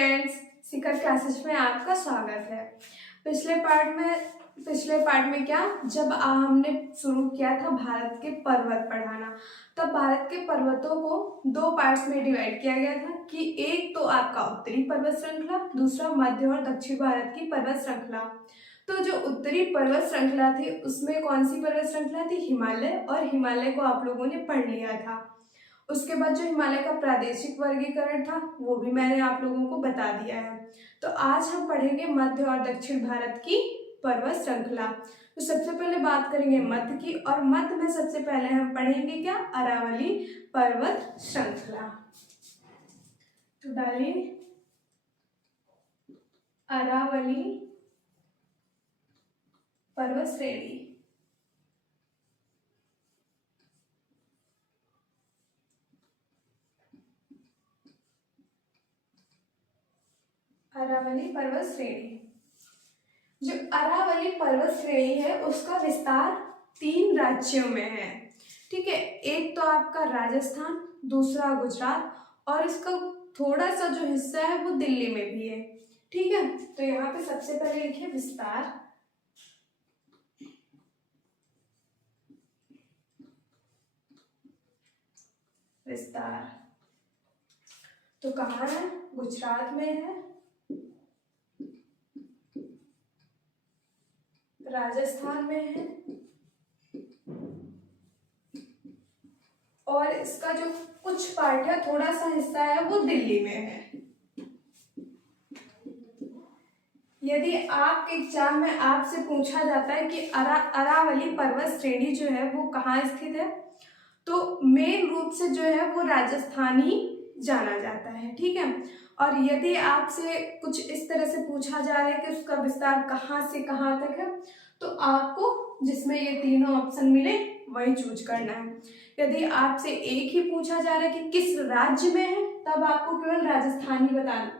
Friends, शिखर classes में आपका स्वागत है। पिछले पार्ट में क्या, जब हमने शुरू किया था भारत के पर्वत पढ़ाना, तब भारत के पर्वतों को दो पार्ट्स में डिवाइड किया गया था कि एक तो आपका उत्तरी पर्वत श्रृंखला, दूसरा मध्य और दक्षिण भारत की पर्वत श्रृंखला। तो जो उत्तरी पर्वत श्रृंखला थी उसमें कौन सी पर्वत श्रृंखला थी? हिमालय। और हिमालय को आप लोगों ने पढ़ लिया था। उसके बाद जो हिमालय का प्रादेशिक वर्गीकरण था वो भी मैंने आप लोगों को बता दिया है। तो आज हम पढ़ेंगे मध्य और दक्षिण भारत की पर्वत श्रृंखला। तो सबसे पहले बात करेंगे मध्य की, और मध्य में सबसे पहले हम पढ़ेंगे क्या? अरावली पर्वत श्रृंखला। तो डालिए अरावली पर्वत श्रेणी। अरावली पर्वत श्रेणी। जो अरावली पर्वत श्रेणी है उसका विस्तार 3 राज्यों में है। ठीक है, एक तो आपका राजस्थान, दूसरा गुजरात, और इसका थोड़ा सा जो हिस्सा है वो दिल्ली में भी है। ठीक है, तो यहाँ पे सबसे पहले लिखिए विस्तार। विस्तार तो कहाँ है? गुजरात में है, राजस्थान में है, और इसका जो कुछ पार्ट है, थोड़ा सा हिस्सा है, वो दिल्ली में है। यदि आपके एग्जाम में आपसे पूछा जाता है कि अरावली पर्वत श्रेणी जो है वो कहाँ स्थित है, तो मेन रूप से जो है वो राजस्थान ही जाना जाता है। ठीक है, और यदि आपसे कुछ इस तरह से पूछा जा रहा है कि उसका विस्तार कहाँ से कहाँ तक है, तो आपको जिसमें ये तीनों ऑप्शन मिले वही चूज करना है। यदि आपसे एक ही पूछा जा रहा है कि किस राज्य में है, तब आपको केवल राजस्थान ही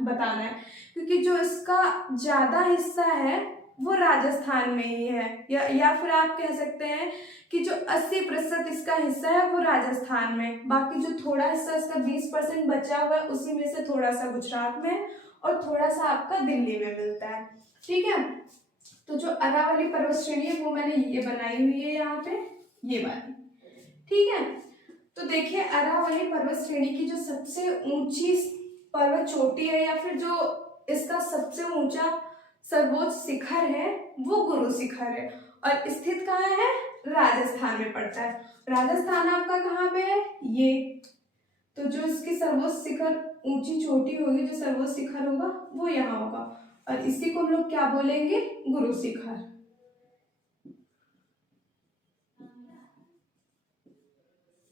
बताना है, क्योंकि जो इसका ज्यादा हिस्सा है वो राजस्थान में ही है। या फिर आप कह सकते हैं कि जो 80% इसका हिस्सा है वो राजस्थान में, बाकी जो थोड़ा हिस्सा इसका 20% बचा हुआ है उसी में से थोड़ा सा गुजरात में और थोड़ा सा आपका दिल्ली में मिलता है। ठीक है, तो जो अरावली पर्वत श्रेणी है वो मैंने ये बनाई हुई है यहाँ पे, ये वाली। ठीक है, तो देखिए अरावली पर्वत श्रेणी की जो सबसे ऊंची पर्वत चोटी है, या फिर जो इसका सबसे ऊंचा सर्वोच्च शिखर है, वो गुरु शिखर है, और स्थित कहाँ है? राजस्थान में पड़ता है। राजस्थान आपका कहाँ पे है? ये। तो जो इसकी सर्वोच्च शिखर, ऊंची चोटी होगी, जो सर्वोच्च शिखर होगा वो यहाँ होगा, और इसी को हम लोग क्या बोलेंगे? गुरु शिखर।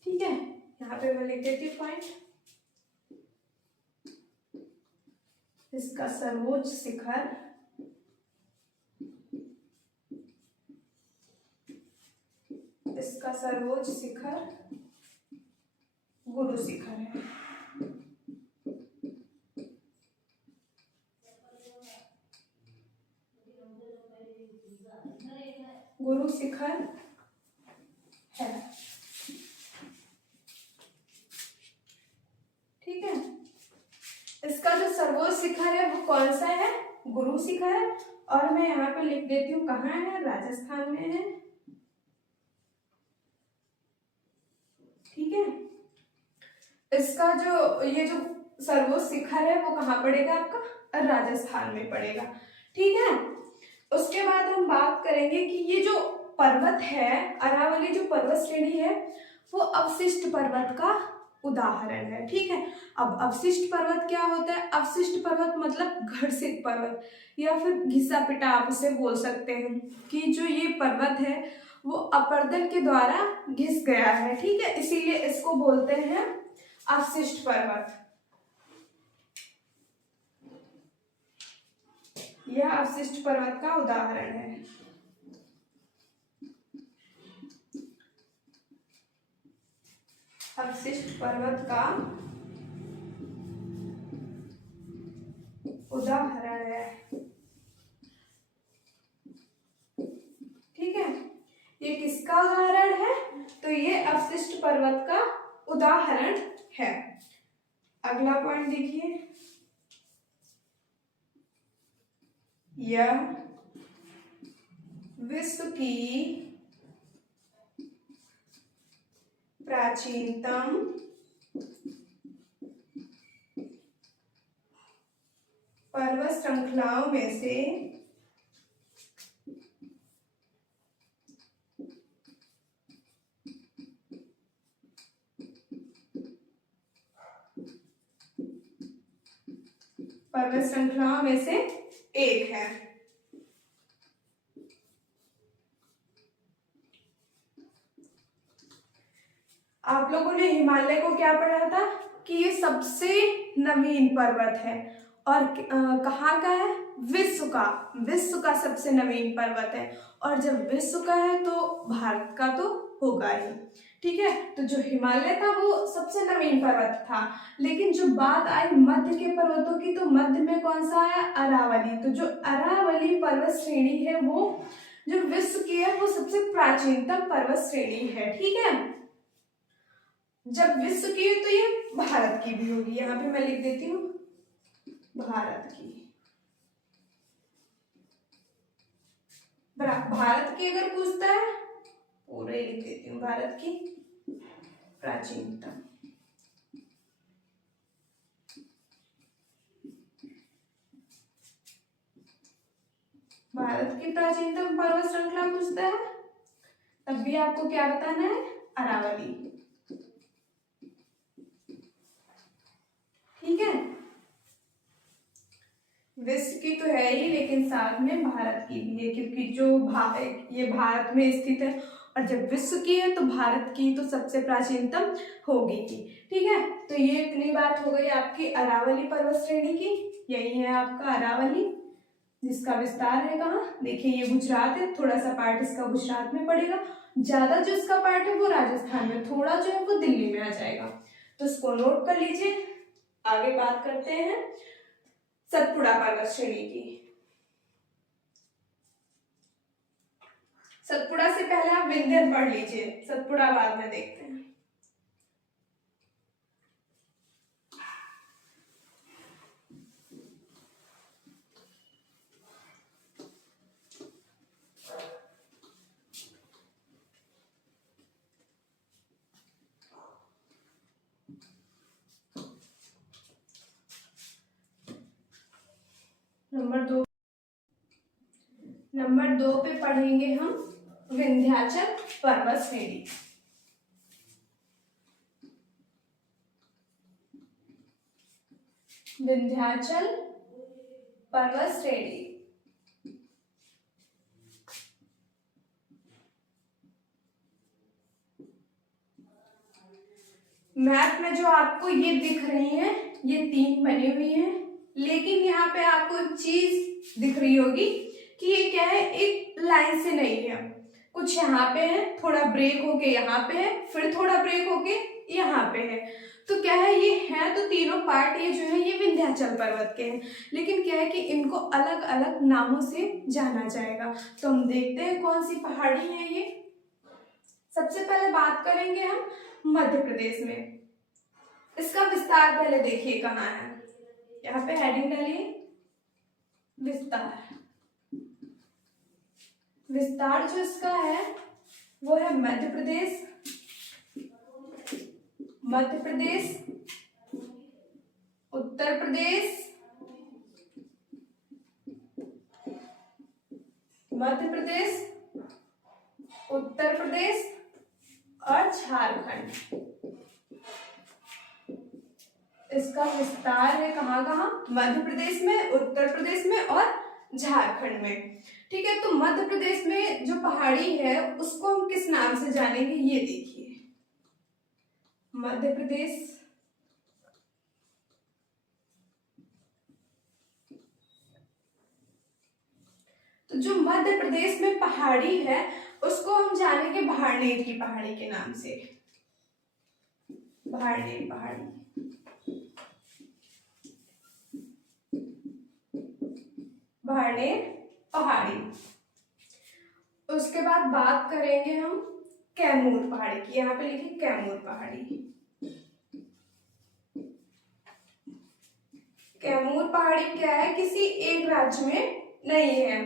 ठीक है, यहाँ पे मैं लिख देती पॉइंट। इसका सर्वोच्च शिखर गुरु शिखर है। गुरु शिखर है। ठीक है, इसका जो सर्वोच्च शिखर है वो कौन सा है? गुरु शिखर है, और मैं यहाँ पे लिख देती हूँ कहाँ है? राजस्थान में है। ठीक है, इसका जो ये जो सर्वोच्च शिखर है वो कहाँ पड़ेगा? आपका राजस्थान में पड़ेगा। ठीक है, उसके बाद हम बात करेंगे कि ये जो पर्वत है, अरावली जो पर्वत श्रेणी है, वो अवशिष्ट पर्वत का उदाहरण है। ठीक है, अब अवशिष्ट पर्वत क्या होता है? अवशिष्ट पर्वत मतलब घर्षित पर्वत, या फिर घिसा पिटा आप उसे बोल सकते हैं, कि जो ये पर्वत है वो अपर्दन के द्वारा घिस गया है। ठीक है, इसीलिए इसको बोलते हैं अवशिष्ट पर्वत। यह अवशिष्ट पर्वत का उदाहरण है। अवशिष्ट पर्वत का उदाहरण है। ठीक है, ये किसका उदाहरण है? तो ये अवशिष्ट पर्वत का उदाहरण है। अगला पॉइंट देखिए, यह विश्व की प्राचीनतम पर्वत श्रृंखलाओं में से एक है। आप लोगों ने हिमालय को क्या पढ़ा था कि ये सबसे नवीन पर्वत है और कहाँ का है, विश्व का सबसे नवीन पर्वत है। और जब विश्व का है तो भारत का तो होगा ही, ठीक है। तो जो हिमालय था वो सबसे नवीन पर्वत था, लेकिन जो बात आई मध्य के पर्वतों की तो मध्य में कौन सा आया, अरावली। तो जो अरावली पर्वत श्रेणी है वो जो विश्व की है वो सबसे प्राचीनतम पर्वत श्रेणी है, ठीक है। जब विश्व की है तो ये भारत की भी होगी, यहाँ पे मैं लिख देती हूँ भारत की। भारत की अगर पूछता है पूरे लिख देती हूँ, भारत की प्राचीनतम। भारत की प्राचीनतम पर्वत श्रृंखला पूछता है तब भी आपको क्या बताना है, अरावली, ठीक है। विश्व की तो है ही लेकिन साथ में भारत की भी है, क्योंकि जो ये भारत में स्थित है और जब विश्व की है तो भारत की तो सबसे प्राचीनतम होगी ही, ठीक है। तो ये इतनी बात हो गई आपकी अरावली पर्वत श्रेणी की। यही है आपका अरावली, जिसका विस्तार है कहाँ, देखिए ये गुजरात है, थोड़ा सा पार्ट इसका गुजरात में पड़ेगा, ज्यादा जो इसका पार्ट है वो राजस्थान में, थोड़ा जो है वो दिल्ली में आ जाएगा। तो इसको नोट कर लीजिए। आगे बात करते हैं सतपुड़ा पर्वत श्रेणी की। सतपुड़ा से पहले आप विंध्य पढ़ लीजिए, सतपुड़ा बाद में देखते हैं। नंबर दो पे पढ़ेंगे हम विंध्याचल पर्वत श्रेणी। विंध्याचल पर्वत श्रेणी मैप में जो आपको ये दिख रही है ये 3 बनी हुई है, लेकिन यहाँ पे आपको एक चीज दिख रही होगी कि ये क्या है, एक लाइन से नहीं है, कुछ यहाँ पे है, थोड़ा ब्रेक होके यहाँ पे है, फिर थोड़ा ब्रेक होके यहाँ पे है। तो क्या है, ये है तो तीनों पार्ट ये जो है ये विंध्याचल पर्वत के हैं, लेकिन क्या है कि इनको अलग अलग नामों से जाना जाएगा। तो हम देखते हैं कौन सी पहाड़ी है ये। सबसे पहले बात करेंगे हम मध्य प्रदेश में। इसका विस्तार पहले देखिए कहाँ है, यहाँ पे हेडिंग डालिए विस्तार। विस्तार जो इसका है वो है मध्य प्रदेश, मध्य प्रदेश, उत्तर प्रदेश, मध्य प्रदेश, उत्तर प्रदेश और झारखंड। इसका विस्तार है कहाँ कहाँ, मध्य प्रदेश में, उत्तर प्रदेश में और झारखंड में, ठीक है। तो मध्य प्रदेश में जो पहाड़ी है उसको हम किस नाम से जानेंगे, ये देखिए मध्य प्रदेश, तो जो मध्य प्रदेश में पहाड़ी है उसको हम जानेंगे भाड़नेर की पहाड़ी के नाम से, भाड़नेर पहाड़ी। भाड़नेर पहाड़ी। उसके बाद बात करेंगे हम कैमूर पहाड़ी की, यहाँ पे लिखिए कैमूर पहाड़ी। कैमूर पहाड़ी क्या है, किसी एक राज्य में नहीं है,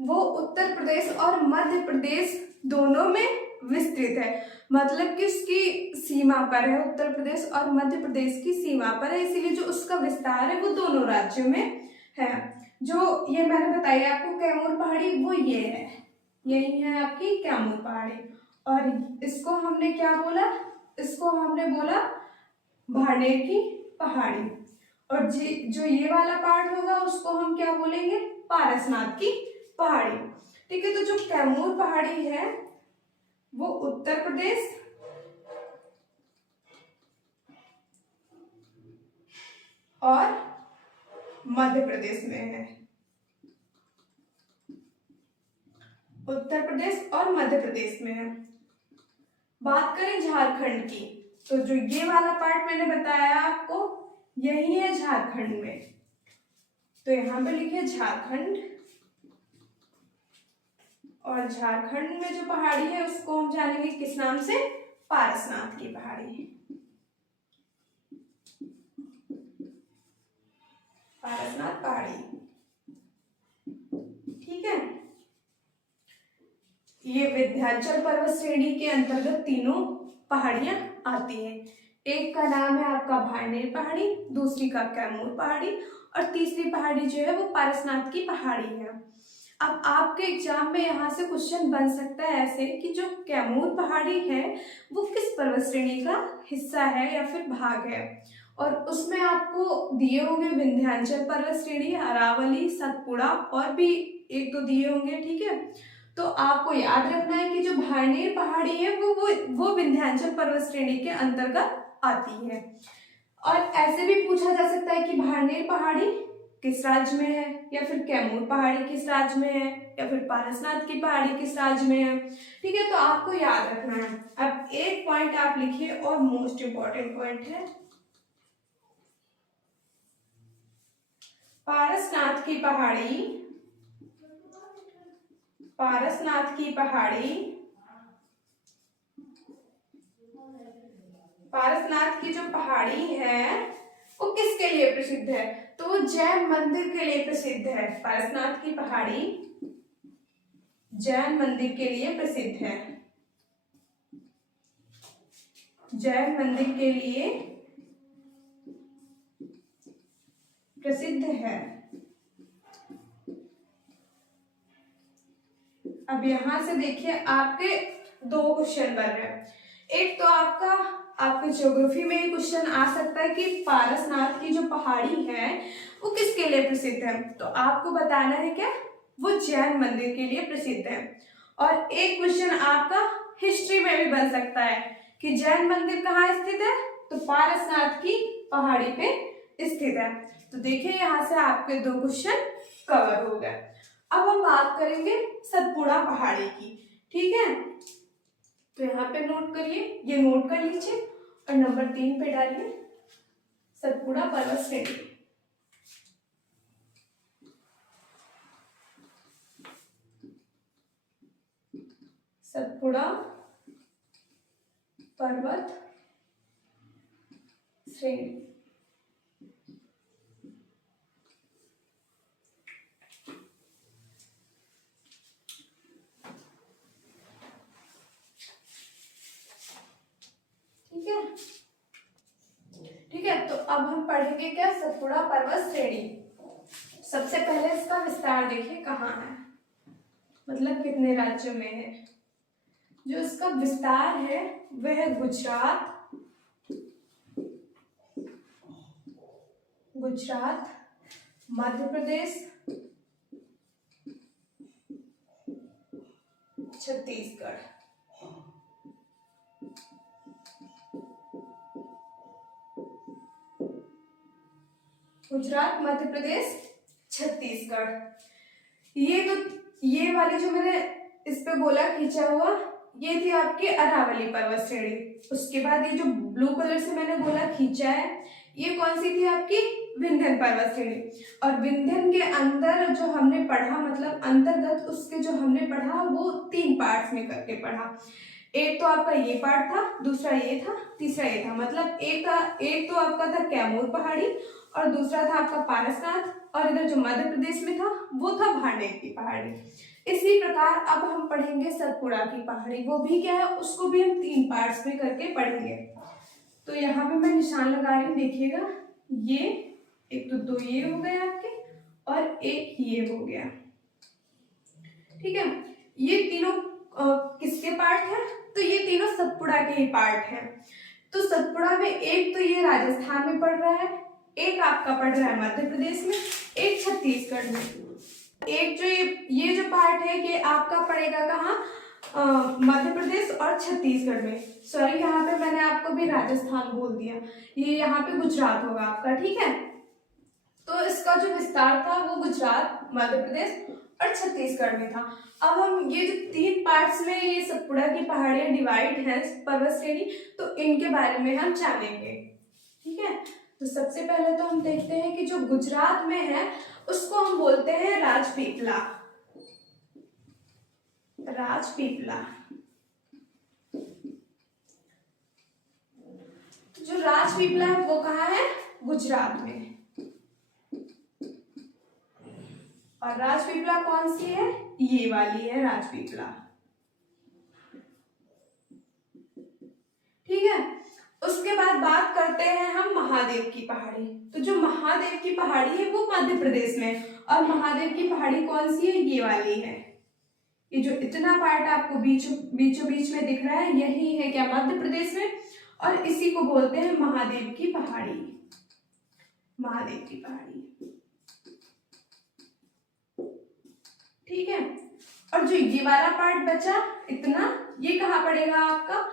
वो उत्तर प्रदेश और मध्य प्रदेश दोनों में विस्तृत है। मतलब कि उसकी सीमा पर है, उत्तर प्रदेश और मध्य प्रदेश की सीमा पर है, इसीलिए जो उसका विस्तार है वो दोनों राज्यों में है। जो ये मैंने बताया आपको कैमूर पहाड़ी, वो ये है, यही है आपकी कैमूर पहाड़ी। और इसको हमने क्या बोला, इसको हमने बोला भाड़ेर की पहाड़ी। और जो ये वाला पार्ट होगा उसको हम क्या बोलेंगे, पारसनाथ की पहाड़ी। ठीक है, तो जो कैमूर पहाड़ी है वो उत्तर प्रदेश और मध्य प्रदेश में है, उत्तर प्रदेश और मध्य प्रदेश में है। बात करें झारखंड की, तो जो ये वाला पार्ट मैंने बताया आपको, यही है झारखंड में। तो यहां पे लिखिए झारखंड, और झारखंड में जो पहाड़ी है उसको हम जानेंगे किस नाम से, पारसनाथ की पहाड़ी, पारसनाथ पहाड़ी। ठीक है, ये विंध्याचल पर्वत श्रेणी के अंतर्गत तीनों पहाड़ियां आती हैं। एक का नाम है आपका भाड़ेर पहाड़ी, दूसरी का कैमूर पहाड़ी, और तीसरी पहाड़ी जो है वो पारसनाथ की पहाड़ी है। अब आपके एग्जाम में यहाँ से क्वेश्चन बन सकता है ऐसे कि जो कैमूर पहाड़ी है वो किस पर्वत श्रेणी का हिस्सा है या फिर भाग है, और उसमें आपको दिए होंगे विंध्याचल पर्वत श्रेणी, अरावली, सतपुड़ा और भी एक दो दिए होंगे। ठीक है, तो आपको याद रखना है कि जो भाड़ेर पहाड़ी है वो विंध्याचल पर्वत श्रेणी के अंतर्गत आती है। और ऐसे भी पूछा जा सकता है कि भाड़ेर पहाड़ी किस राज्य में है, या फिर कैमूर पहाड़ी किस राज्य में है, या फिर पारसनाथ की पहाड़ी किस राज्य में है। ठीक है, तो आपको याद रखना है। अब एक पॉइंट आप लिखिए और मोस्ट इंपॉर्टेंट पॉइंट है, पारसनाथ की पहाड़ी, पारसनाथ की पहाड़ी, पारसनाथ की जो पहाड़ी है वो किसके लिए प्रसिद्ध है, तो वो जैन मंदिर के लिए प्रसिद्ध है। पारसनाथ की पहाड़ी जैन मंदिर के लिए प्रसिद्ध है, जैन मंदिर के लिए प्रसिद्ध है। अब यहां से देखिए आपके दो क्वेश्चन बन रहे हैं। एक तो आपके ज्योग्राफी में क्वेश्चन आ सकता है कि पारसनाथ की जो पहाड़ी है वो किसके लिए प्रसिद्ध है, तो आपको बताना है क्या, वो जैन मंदिर के लिए प्रसिद्ध है। और एक क्वेश्चन आपका हिस्ट्री में भी बन सकता है कि जैन मंदिर कहाँ स्थित है, तो पारसनाथ की पहाड़ी पे स्थित है। तो देखिए यहाँ से आपके दो क्वेश्चन कवर हो गए। अब हम बात करेंगे सतपुड़ा पहाड़ी की। ठीक है, तो यहाँ पे नोट करिए, ये नोट कर लीजिए और नंबर 3 पे डालिए सतपुड़ा पर्वत श्रेणी। सतपुड़ा पर्वत श्रेणी। ठीक है, तो अब हम पढ़ेंगे क्या, सतपुड़ा पर्वत श्रेणी। सबसे पहले इसका विस्तार देखिए कहाँ है, मतलब कितने राज्यों में है। जो इसका विस्तार है वह है गुजरात, मध्य प्रदेश, छत्तीसगढ़। गुजरात, मध्य प्रदेश, छत्तीसगढ़। ये वाली जो मैंने इस पे बोला खींचा हुआ, ये थी आपकी अरावली पर्वत श्रेणी। उसके बाद ये जो ब्लू कलर से मैंने बोला खींचा है, ये कौन सी थी आपकी, विंध्यन पर्वत श्रेणी। और विंध्यन के अंदर जो हमने पढ़ा, मतलब अंतर्गत उसके जो हमने पढ़ा वो 3 पार्ट्स में करके पढ़ा। एक तो आपका ये पार्ट था, दूसरा ये था, तीसरा ये था। मतलब एक तो आपका था कैमूर पहाड़ी, और दूसरा था आपका पारसनाथ, और इधर जो मध्य प्रदेश में था वो था भांडेर की पहाड़ी। इसी प्रकार अब हम पढ़ेंगे सतपुड़ा की पहाड़ी, वो भी क्या है, उसको भी हम 3 पार्ट्स में करके पढ़ेंगे। तो यहाँ पे मैं निशान लगा रही हूँ, देखिएगा, ये एक तो 2 ये हो गए आपके और एक ये हो गया, ठीक है। ये तीनों किसके पार्ट है, तो ये तीनों सतपुड़ा के ही पार्ट है। तो सतपुड़ा में एक तो ये राजस्थान में पड़ रहा है, एक आपका पड़ रहा है मध्य प्रदेश में, एक छत्तीसगढ़ में। एक जो ये जो पार्ट है कि आपका पड़ेगा कहाँ, मध्य प्रदेश और छत्तीसगढ़ में। सॉरी, यहाँ पे मैंने आपको भी राजस्थान बोल दिया, ये यहाँ पे गुजरात होगा आपका, ठीक है। तो इसका जो विस्तार था वो गुजरात, मध्य प्रदेश और छत्तीसगढ़ में था। अब हम ये जो 3 पार्ट्स में ये सतपुड़ा की पहाड़ियां डिवाइड है पर्वत श्रेणी, तो इनके बारे में हम जानेंगे, ठीक है। तो सबसे पहले तो हम देखते हैं कि जो गुजरात में है उसको हम बोलते हैं राजपीपला। राजपीपला, जो राजपीपला है वो कहाँ है, गुजरात में। और राजपीपला कौन सी है, ये वाली है राजपीपला, ठीक है। उसके बाद बात करते हैं हम महादेव की पहाड़ी। तो जो महादेव की पहाड़ी है वो मध्य प्रदेश में, और महादेव की पहाड़ी कौन सी है, ये वाली है। ये जो इतना पार्ट आपको बीचों बीच में दिख रहा है, यही है क्या, मध्य प्रदेश में, और इसी को बोलते हैं महादेव की पहाड़ी। महादेव की पहाड़ी, ठीक है। और जो ये वाला पार्ट बचा इतना, ये कहाँ पड़ेगा आपका,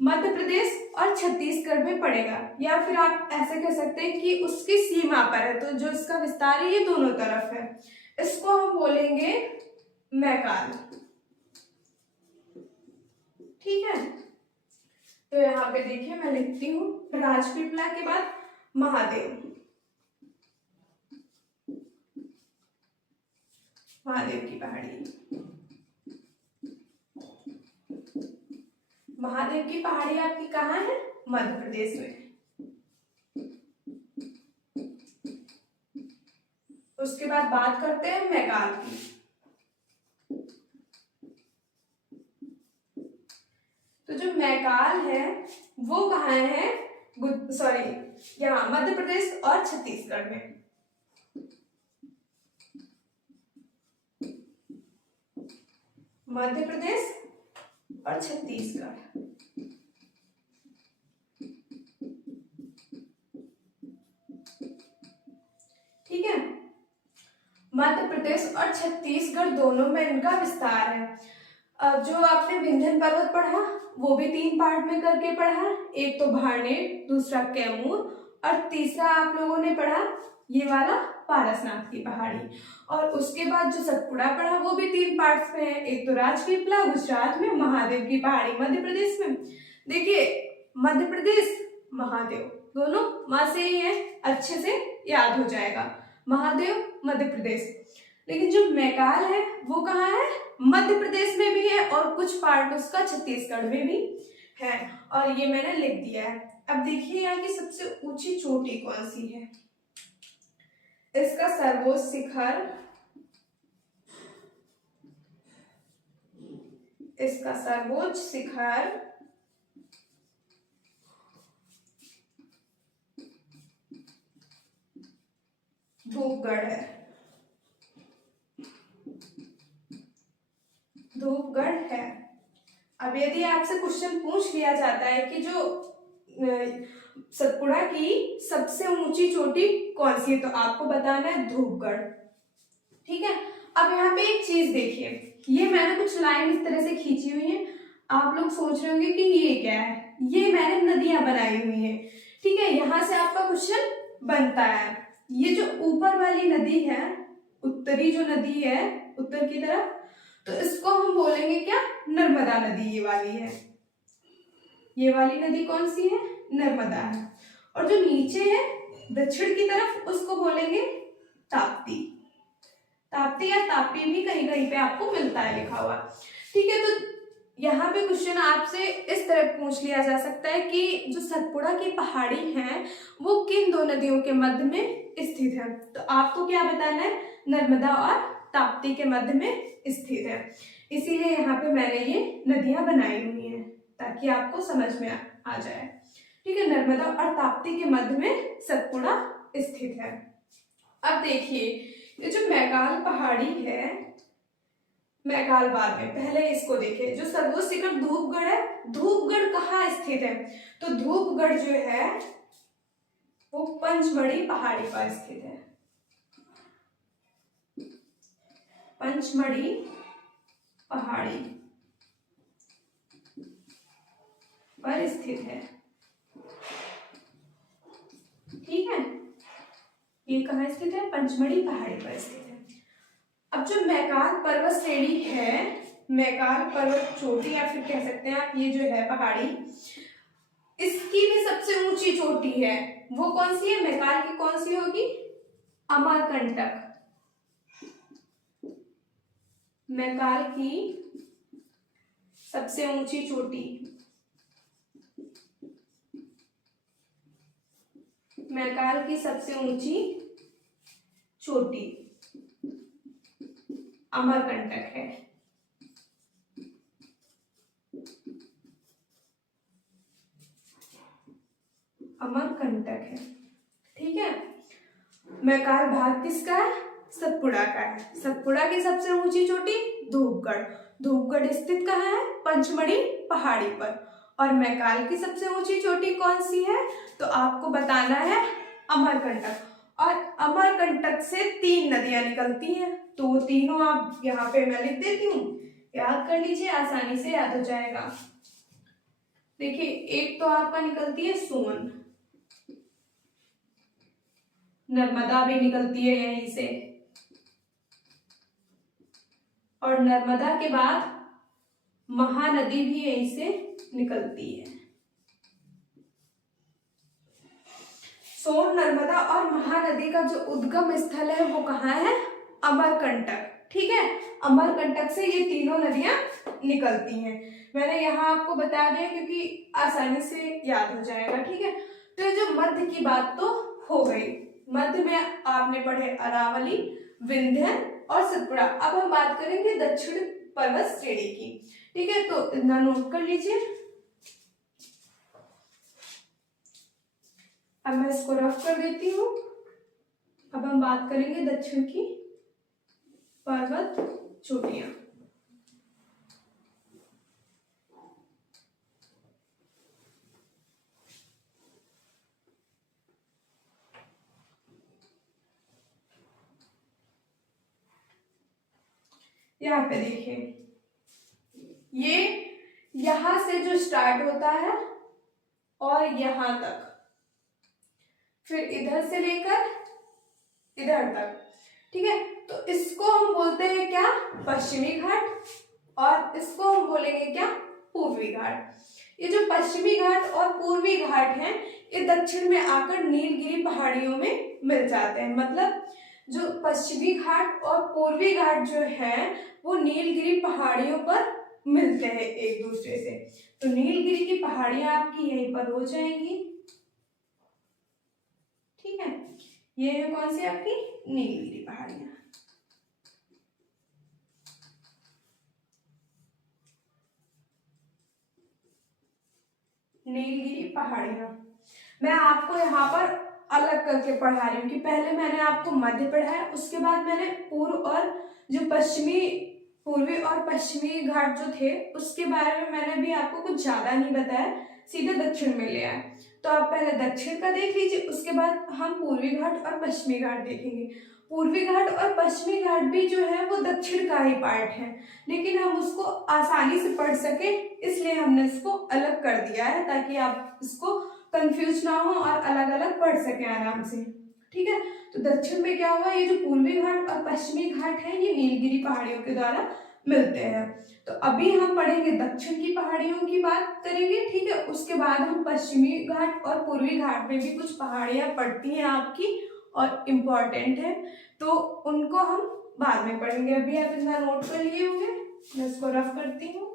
मध्य प्रदेश और छत्तीसगढ़ में पड़ेगा, या फिर आप ऐसे कह सकते हैं कि उसकी सीमा पर है। तो जो इसका विस्तार है ये दोनों तरफ है, इसको हम बोलेंगे मैकाल, ठीक है। तो यहाँ पे देखिए मैं लिखती हूँ, राजपीपला के बाद महादेव, महादेव की पहाड़ी। महादेव की पहाड़ी आपकी कहाँ है, मध्य प्रदेश में। उसके बाद बात करते हैं मैकाल की। तो जो मैकाल है वो कहाँ है, सॉरी, यहाँ मध्य प्रदेश और छत्तीसगढ़ में। मध्य प्रदेश और छत्तीसगढ़, ठीक है। मध्य प्रदेश और छत्तीसगढ़ दोनों में इनका विस्तार है। जो आपने विंध्य पर्वत पढ़ा वो भी 3 पार्ट में करके पढ़ा, एक तो भांडेर, दूसरा कैमूर, और तीसरा आप लोगों ने पढ़ा ये वाला पारसनाथ की पहाड़ी। और उसके बाद जो सतपुड़ा पढ़ा वो भी 3 पार्ट्स में है, एक तो राजपीपला गुजरात में, महादेव की पहाड़ी मध्य प्रदेश में। देखिए मध्य प्रदेश महादेव दोनों माँ से ही है, अच्छे से याद हो जाएगा, महादेव मध्य प्रदेश। लेकिन जो मैकाल है वो कहाँ है, मध्य प्रदेश में भी है और कुछ पार्ट उसका छत्तीसगढ़ में भी है, और ये मैंने लिख दिया है। अब देखिए यहाँ की सबसे ऊंची चोटी कौन सी है, इसका सर्वोच्च शिखर, इसका सर्वोच्च शिखर धूपगढ़ है। धूपगढ़ है। अब यदि आपसे क्वेश्चन पूछ लिया जाता है कि जो सतपुड़ा की सबसे ऊंची चोटी कौन सी है, तो आपको बताना है धूपगढ़, ठीक है। अब यहाँ पे एक चीज देखिए, ये मैंने कुछ लाइन इस तरह से खींची हुई है, आप लोग सोच रहे होंगे कि ये क्या है, ये मैंने नदियां बनाई हुई हैं, ठीक है। यहाँ से आपका क्वेश्चन बनता है, ये जो ऊपर वाली नदी है, उत्तरी जो नदी है उत्तर की तरफ, तो इसको हम बोलेंगे क्या, नर्मदा नदी। ये वाली है, ये वाली नदी कौन सी है, नर्मदा है। और जो नीचे है दक्षिण की तरफ, उसको बोलेंगे ताप्ती। ताप्ती या ताप्ती भी कहीं कहीं पे आपको मिलता है लिखा हुआ, ठीक है। तो यहाँ पे क्वेश्चन आपसे इस तरह पूछ लिया जा सकता है कि जो सतपुड़ा की पहाड़ी है वो किन दो नदियों के मध्य में स्थित है। तो आपको क्या बताना है, नर्मदा और ताप्ती के मध्य में स्थित है। इसीलिए यहाँ पे मैंने ये नदियां बनाई हुई हैं ताकि आपको समझ में आ जाए। ठीक है, नर्मदा और ताप्ती के मध्य में सतपुड़ा स्थित है। अब देखिए ये जो मैकाल पहाड़ी है, मैकाल बाद में, पहले इसको देखिए। जो सर्वोच्च शिखर धूपगढ़ है, धूपगढ़ कहाँ स्थित है, तो धूपगढ़ जो है वो पंचमढ़ी पहाड़ी पर स्थित है। पंचमढ़ी पहाड़ी पर स्थित है। ठीक है, ये कहाँ स्थित है, पंचमढ़ी पहाड़ी पर स्थित है। अब जो मैकाल पर्वत श्रेणी है, मैकाल पर्वत चोटी या फिर कह सकते हैं आप, ये जो है पहाड़ी, इसकी भी सबसे ऊंची चोटी है, वो कौन सी है, मैकाल की कौन सी होगी, अमरकंटक। मैकाल की सबसे ऊंची चोटी, मैकाल की सबसे ऊंची चोटी अमरकंटक है। अमरकंटक है। ठीक है, मैकाल भाग किसका है, सतपुड़ा का है। सतपुड़ा की सबसे ऊंची चोटी धूपगढ़, धूपगढ़ स्थित कहाँ है, पंचमढ़ी पहाड़ी पर। और मैकाल की सबसे ऊंची चोटी कौन सी है, तो आपको बताना है अमरकंटक। और अमरकंटक से 3 नदियां निकलती हैं, तो वो तीनों आप यहाँ पे मैं लिख देती हूँ, याद कर लीजिए, आसानी से याद हो जाएगा। देखिए एक तो आपका निकलती है सोन, नर्मदा भी निकलती है यहीं से, और नर्मदा के बाद महानदी भी यहीं से निकलती है। सोन, नर्मदा और महानदी का जो उद्गम स्थल है वो कहाँ है, अमरकंटक। ठीक है, अमरकंटक से ये तीनों नदियां निकलती हैं। मैंने यहाँ आपको बता दिया क्योंकि आसानी से याद हो जाएगा। ठीक है, तो ये जो मध्य की बात तो हो गई, मध्य में आपने पढ़े अरावली, विंध्य और सतपुड़ा। अब हम बात करेंगे दक्षिण पर्वत श्रेणी की। ठीक है, तो इतना नोट कर लीजिए। अब मैं इसको रफ कर देती हूँ। अब हम बात करेंगे दक्षिण की पर्वत चोटियां। यहाँ पे देखिए, ये यहां से जो स्टार्ट होता है और यहां तक, फिर इधर से लेकर इधर तक। ठीक है, तो इसको हम बोलते हैं क्या, पश्चिमी घाट, और इसको हम बोलेंगे क्या, पूर्वी घाट। ये जो पश्चिमी घाट और पूर्वी घाट हैं, ये दक्षिण में आकर नीलगिरी पहाड़ियों में मिल जाते हैं। मतलब जो पश्चिमी घाट और पूर्वी घाट जो है वो नीलगिरी पहाड़ियों पर मिलते हैं एक दूसरे से। तो नीलगिरी की पहाड़ियां आपकी यहीं पर हो जाएंगी। ठीक है, ये है कौन सी आपकी, नीलगिरी पहाड़ियां। नीलगिरी पहाड़ियां मैं आपको यहाँ पर अलग करके पढ़ा रही हूँ कि पहले मैंने आपको मध्य पढ़ाया, उसके बाद मैंने पूर्व और जो पूर्वी और पश्चिमी घाट जो थे उसके बारे में मैंने भी आपको कुछ ज्यादा नहीं बताया, सीधे दक्षिण में ले आए। तो आप पहले दक्षिण का देख लीजिए, उसके बाद हम पूर्वी घाट और पश्चिमी घाट देखेंगे। पूर्वी घाट और पश्चिमी घाट भी जो है वो दक्षिण का ही पार्ट है, लेकिन हम उसको आसानी से पढ़ सके इसलिए हमने इसको अलग कर दिया है, ताकि आप इसको कंफ्यूज ना हो और अलग अलग पढ़ सके आराम से। ठीक है, तो दक्षिण में क्या हुआ, ये जो पूर्वी घाट और पश्चिमी घाट है ये नीलगिरी पहाड़ियों के द्वारा मिलते हैं। तो अभी हम पढ़ेंगे दक्षिण की पहाड़ियों की बात करेंगे। ठीक है, उसके बाद हम पश्चिमी घाट और पूर्वी घाट में भी कुछ पहाड़ियां पड़ती हैं आपकी और इम्पोर्टेंट है, तो उनको हम बाद में पढ़ेंगे। अभी आप इतना नोट कर लिए होंगे, मैं इसको रफ करती हूँ।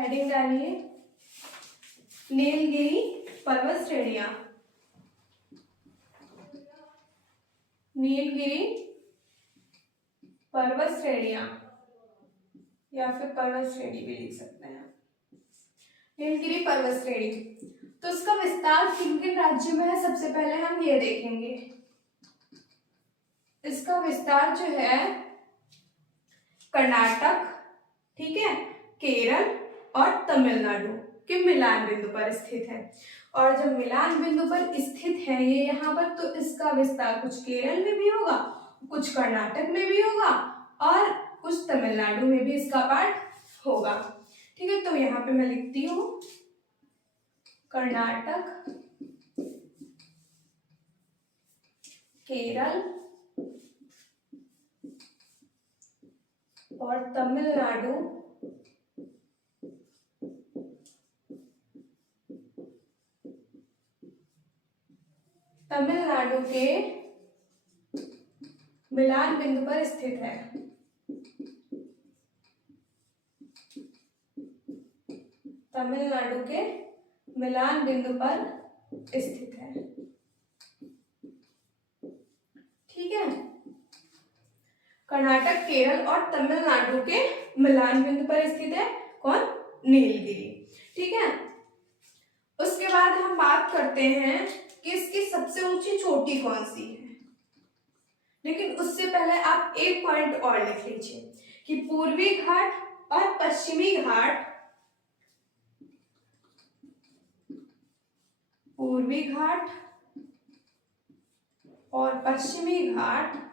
हेडिंग डालिए नीलगिरी पर्वत श्रेणियां। नीलगिरी पर्वत श्रेणियां या फिर पर्वत श्रेणी भी लिख सकते हैं। नीलगिरी पर्वत श्रेणी, तो इसका विस्तार किन किन राज्यों में है, सबसे पहले हम ये देखेंगे। इसका विस्तार जो है कर्नाटक, ठीक है, केरल और तमिलनाडु के मिलान बिंदु पर स्थित है। और जब मिलान बिंदु पर स्थित है ये यहाँ पर, तो इसका विस्तार कुछ केरल में भी होगा, कुछ कर्नाटक में भी होगा और कुछ तमिलनाडु में भी इसका पार्ट होगा। ठीक है, तो यहाँ पे मैं लिखती हूँ कर्नाटक, केरल और तमिलनाडु के मिलान बिंदु पर स्थित है। तमिलनाडु के मिलान बिंदु पर स्थित है। ठीक है, कर्नाटक, केरल और तमिलनाडु के मिलान बिंदु पर स्थित है कौन? नीलगिरी। ठीक है, उसके बाद हम बात करते हैं कि इसकी सबसे ऊंची चोटी कौन सी है। लेकिन उससे पहले आप एक पॉइंट और लिख लीजिए कि पूर्वी घाट और पश्चिमी घाट, पूर्वी घाट और पश्चिमी घाट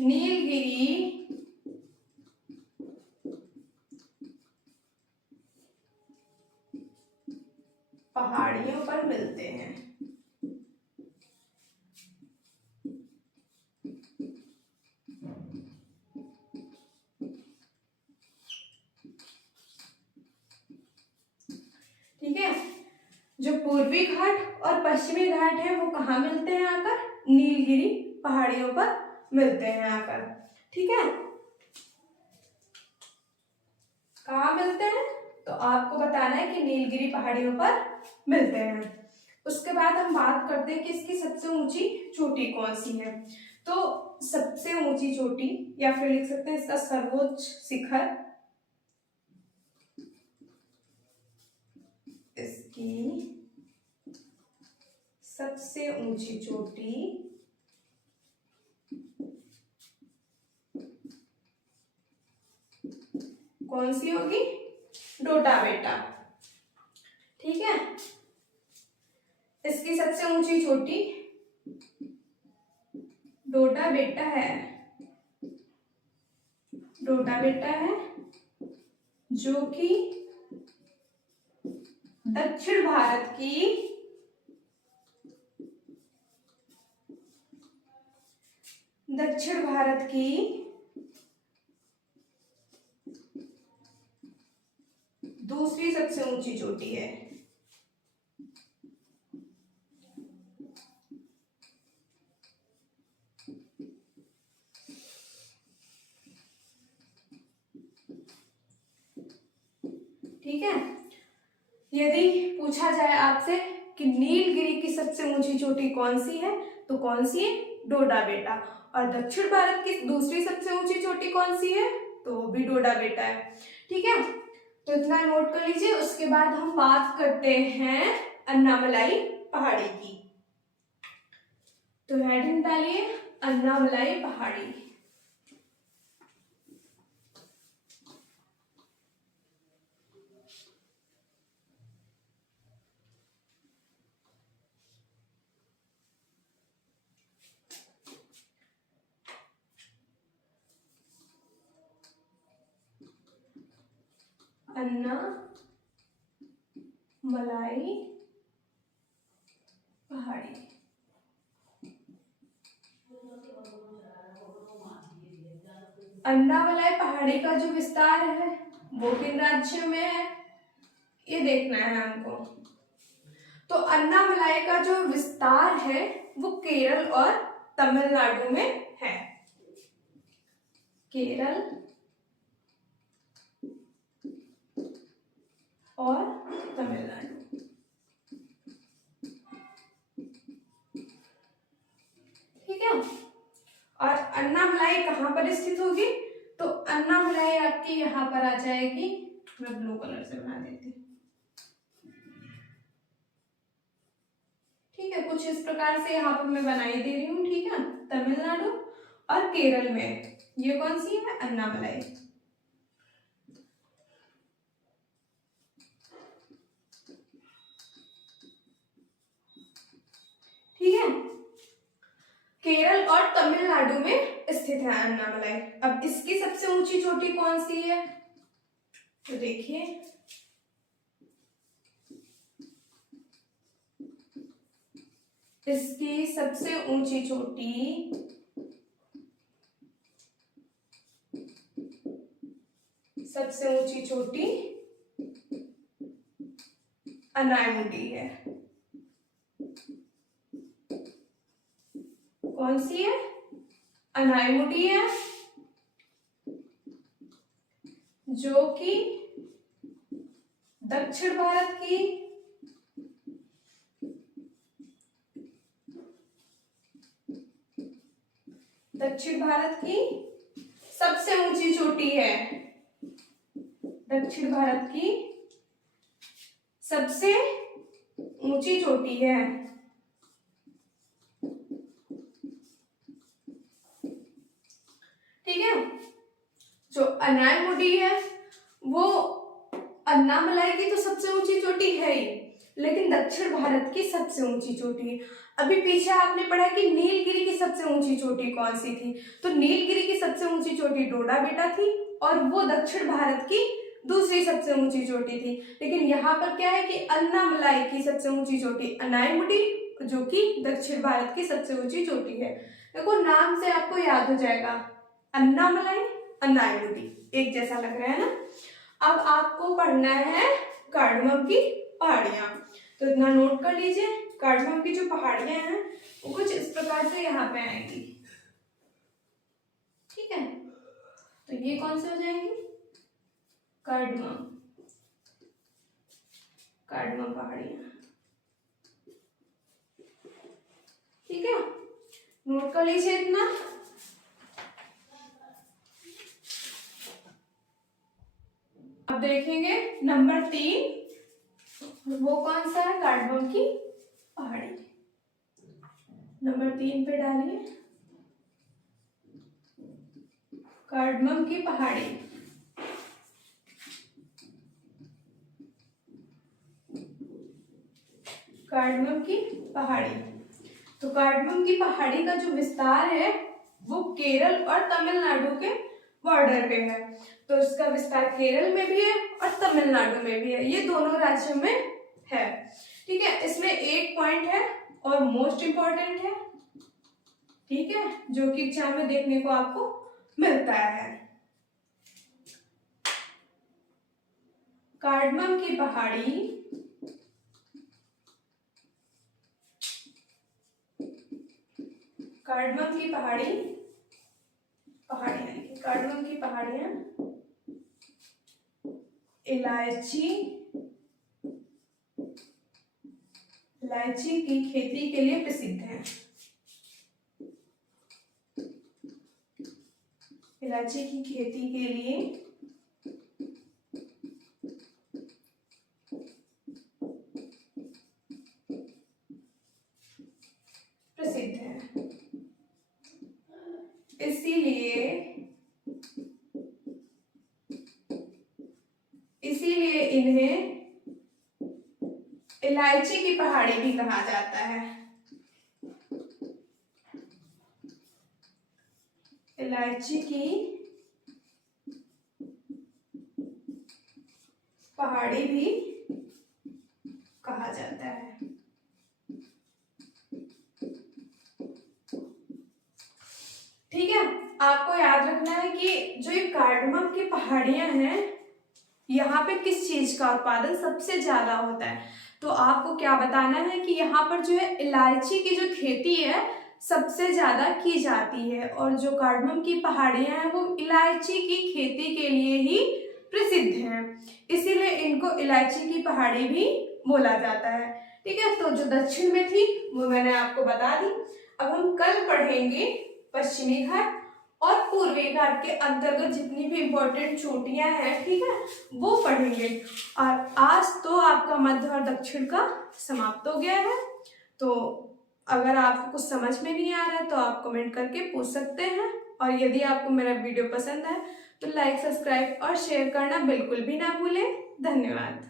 नीलगिरी पहाड़ियों पर मिलते हैं। ठीक है, जो पूर्वी घाट और पश्चिमी घाट है वो कहाँ मिलते हैं? आकर नीलगिरी पहाड़ियों पर मिलते हैं आकर। ठीक है, कहाँ मिलते हैं? तो आपको बताना है कि नीलगिरी पहाड़ियों पर मिलते हैं। उसके बाद हम बात करते हैं कि इसकी सबसे ऊंची चोटी कौन सी है। तो सबसे ऊंची चोटी या फिर लिख सकते हैं इसका सर्वोच्च शिखर, इसकी सबसे ऊंची चोटी कौन सी होगी? डोडा बेटा। ठीक है, इसकी सबसे ऊंची चोटी डोडा बेटा है। डोडा बेटा है जो कि दक्षिण भारत की दूसरी सबसे ऊंची चोटी है। ठीक है, यदि पूछा जाए आपसे कि नीलगिरी की सबसे ऊंची चोटी कौन सी है, तो कौन सी है? डोडा बेटा। और दक्षिण भारत की दूसरी सबसे ऊंची चोटी कौन सी है? तो वो भी डोडा बेटा है। ठीक है, तो इतना नोट कर लीजिए। उसके बाद हम बात करते हैं अन्नामलाई पहाड़ी की। तो हेडिंग डालिए अन्नामलाई पहाड़ी। अन्नामलाई पहाड़ी। अन्नामलाई पहाड़ी का जो विस्तार है वो किन राज्यों में है, ये देखना है हमको। तो अन्नामलाई का जो विस्तार है वो केरल और तमिलनाडु में है। केरल और तमिलनाडु। ठीक है। और अन्नामलाई कहाँ पर स्थित होगी? तो अन्नामलाई आपकी यहाँ पर आ जाएगी, मैं ब्लू कलर से बना देती हूँ। ठीक है, कुछ इस प्रकार से यहाँ पर मैं बनाई दे रही हूँ। ठीक है, तमिलनाडु और केरल में ये कौन सी है? अन्नामलाई। ठीक है, केरल और तमिलनाडु में स्थित है अन्नामलाई। अब इसकी सबसे ऊंची चोटी कौन सी है? तो देखिए, इसकी सबसे ऊंची चोटी अनायमुडी है। कौन सी है? अनायमुडी है, जो कि दक्षिण भारत की सबसे ऊंची चोटी है। दक्षिण भारत की सबसे ऊंची चोटी है। ठीक है, जो अनायमुडी है वो अन्नामलाई की तो सबसे ऊंची चोटी है ही, लेकिन दक्षिण भारत की सबसे ऊंची चोटी है। अभी पीछे आपने पढ़ा कि नीलगिरी की सबसे ऊंची चोटी कौन सी थी? तो नीलगिरी की सबसे ऊंची चोटी डोडा बेटा थी और वो दक्षिण भारत की दूसरी सबसे ऊंची चोटी थी। लेकिन यहाँ पर क्या है कि अन्नामलाई की सबसे ऊंची चोटी अनायमुडी, जो कि दक्षिण भारत की सबसे ऊंची चोटी है। देखो, नाम से आपको याद हो जाएगा, अन्नामलाई, अनायमुडी, एक जैसा लग रहा है ना। अब आपको पढ़ना है कार्डमम की पहाड़ियां, तो इतना नोट कर लीजिए। कार्डमम की जो पहाड़ियां हैं वो कुछ इस प्रकार से यहाँ पे आएंगी। ठीक है, तो ये कौन से हो जाएंगी? कार्डमम पहाड़ियां। ठीक है, नोट कर लीजिए इतना। अब देखेंगे नंबर 3, वो कौन सा है? कार्डमम की पहाड़ी। नंबर 3 पे डालिए कार्डमम की पहाड़ी। कार्डमम की पहाड़ी। तो कार्डमम की पहाड़ी का जो विस्तार है वो केरल और तमिलनाडु के बॉर्डर पे है। तो इसका विस्तार केरल में भी है और तमिलनाडु में भी है, ये दोनों राज्यों में है। ठीक है, इसमें एक पॉइंट है और मोस्ट इंपॉर्टेंट है। ठीक है, जो कि एग्जाम में देखने को आपको मिलता है। कार्डमम की पहाड़ी कार्डमम की पहाड़ियां इलायची की खेती के लिए प्रसिद्ध है। इलायची की खेती के लिए प्रसिद्ध है, इसीलिए इन्हें इलायची की पहाड़ी भी कहा जाता है। इलायची की पहाड़ी भी कहा जाता है। ठीक है, आपको याद रखना है कि जो ये कार्डमम की पहाड़ियां हैं यहाँ पे किस चीज का उत्पादन सबसे ज्यादा होता है? तो आपको क्या बताना है कि यहाँ पर जो है इलायची की जो खेती है सबसे ज़्यादा की जाती है, और जो कार्डमम की पहाड़ियाँ हैं वो इलायची की खेती के लिए ही प्रसिद्ध हैं, इसीलिए इनको इलायची की पहाड़ी भी बोला जाता है। ठीक है, तो जो दक्षिण में थी वो मैंने आपको बता दी। अब हम कल पढ़ेंगे पश्चिमी घाट और पूर्वी घाट के अंतर्गत जितनी भी इम्पोर्टेंट चोटियां हैं, ठीक है, वो पढ़ेंगे। और आज तो आपका मध्य और दक्षिण का समाप्त हो गया है। तो अगर आपको कुछ समझ में नहीं आ रहा है तो आप कमेंट करके पूछ सकते हैं, और यदि आपको मेरा वीडियो पसंद आए तो लाइक, सब्सक्राइब और शेयर करना बिल्कुल भी ना भूलें। धन्यवाद।